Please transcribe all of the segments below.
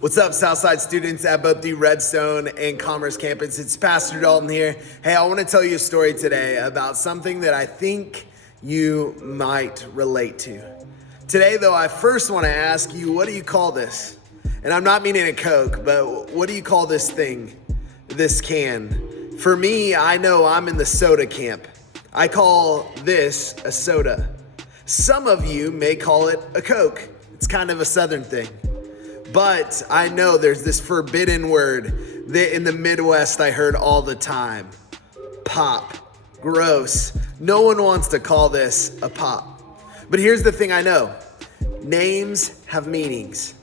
What's up, Southside students at both the Redstone and Commerce campus? It's Pastor Dalton here. Hey, I want to tell you a story today about something that I think you might relate to. Today, though, I first want to ask you, what do you call this? And I'm not meaning a Coke, but what do you call this thing, this can? For me, I know I'm in the soda camp. I call this a soda. Some of you may call it a Coke. It's kind of a Southern thing. But I know there's this forbidden word that in the Midwest I heard all the time. Pop. Gross. No one wants to call this a pop. But here's the thing I know. Names have meanings.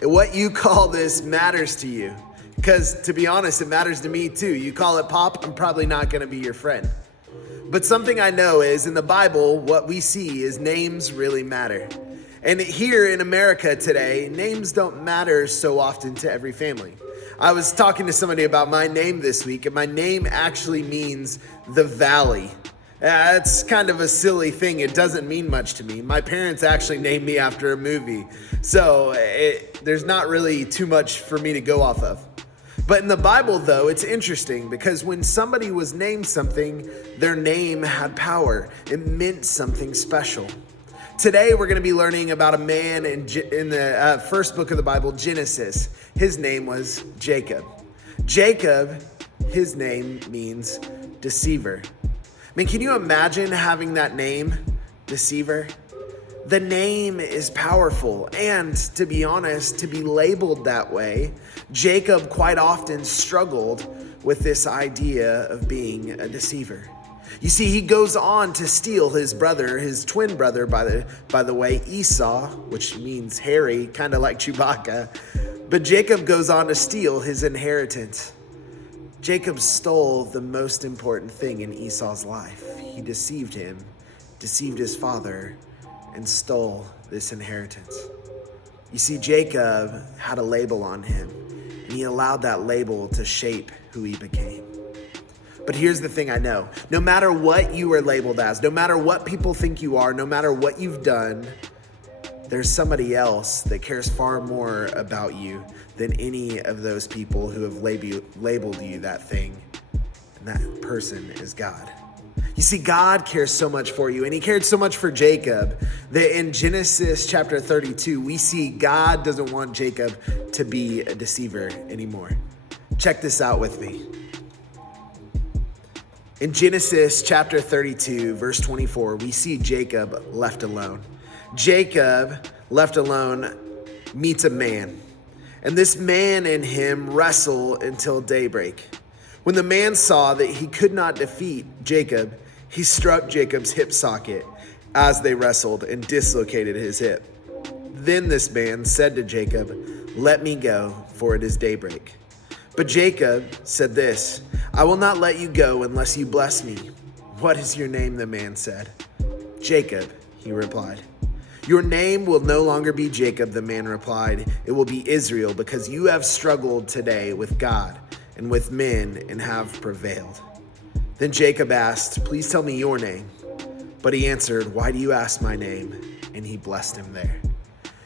And what you call this matters to you. Because to be honest, it matters to me too. You call it pop, I'm probably not going to be your friend. But something I know is in the Bible, what we see is names really matter. And here in America today, names don't matter so often to every family. I was talking to somebody about my name this week, and my name actually means the valley. It's kind of a silly thing. It doesn't mean much to me. My parents actually named me after a movie, so there's not really too much for me to go off of. But in the Bible, though, it's interesting because when somebody was named something, their name had power. It meant something special. Today, we're going to be learning about a man in the first book of the Bible, Genesis. His name was Jacob. Jacob, his name means deceiver. I mean, can you imagine having that name, deceiver? The name is powerful, and to be honest, to be labeled that way, Jacob quite often struggled with this idea of being a deceiver. You see, he goes on to steal his brother, his twin brother, by the way, Esau, which means hairy, kind of like Chewbacca. But Jacob goes on to steal his inheritance. Jacob stole the most important thing in Esau's life. He deceived him, deceived his father, and stole this inheritance. You see, Jacob had a label on him, and he allowed that label to shape who he became. But here's the thing I know. No matter what you are labeled as, no matter what people think you are, no matter what you've done, there's somebody else that cares far more about you than any of those people who have labeled you that thing. And that person is God. You see, God cares so much for you, and he cared so much for Jacob that in Genesis chapter 32, we see God doesn't want Jacob to be a deceiver anymore. Check this out with me. In Genesis chapter 32, verse 24, we see Jacob left alone. Jacob, left alone, meets a man. And this man and him wrestle until daybreak. When the man saw that he could not defeat Jacob, he struck Jacob's hip socket as they wrestled and dislocated his hip. Then this man said to Jacob, "Let me go, for it is daybreak." But Jacob said this, "I will not let you go unless you bless me." "What is your name?" the man said. "Jacob," he replied. "Your name will no longer be Jacob," the man replied. "It will be Israel, because you have struggled today with God and with men and have prevailed." Then Jacob asked, "Please tell me your name." But he answered, "Why do you ask my name?" And he blessed him there.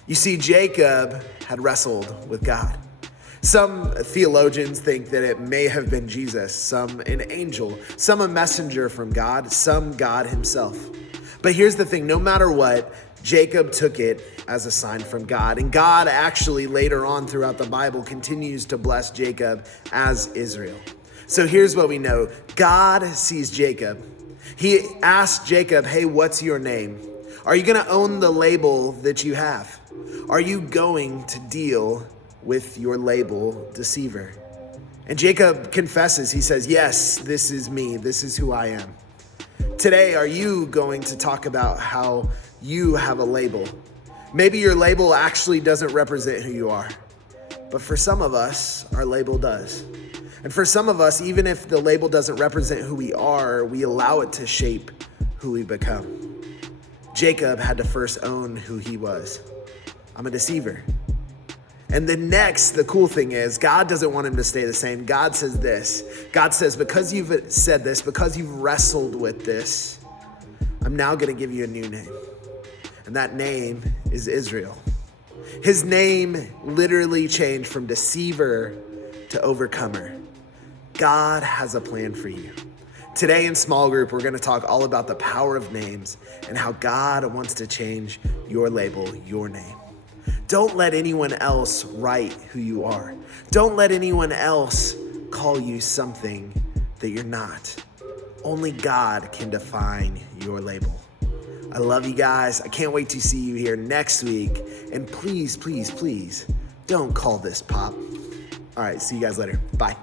You see, Jacob had wrestled with God. Some theologians think that it may have been Jesus, some an angel, some a messenger from God, some God himself. But here's the thing, no matter what, Jacob took it as a sign from God. And God actually later on throughout the Bible continues to bless Jacob as Israel. So here's what we know. God sees Jacob. He asks Jacob, "Hey, what's your name? Are you going to own the label that you have? Are you going to deal with your label, deceiver?" And Jacob confesses. He says, "Yes, this is me. This is who I am." Today, are you going to talk about how you have a label? Maybe your label actually doesn't represent who you are. But for some of us, our label does. And for some of us, even if the label doesn't represent who we are, we allow it to shape who we become. Jacob had to first own who he was. I'm a deceiver. And the cool thing is, God doesn't want him to stay the same. God says this. God says, because you've said this, because you've wrestled with this, I'm now going to give you a new name. And that name is Israel. His name literally changed from deceiver to overcomer. God has a plan for you. Today in small group, we're going to talk all about the power of names and how God wants to change your label, your name. Don't let anyone else write who you are. Don't let anyone else call you something that you're not. Only God can define your label. I love you guys. I can't wait to see you here next week. And please, please, please, don't call this pop. All right, see you guys later. Bye.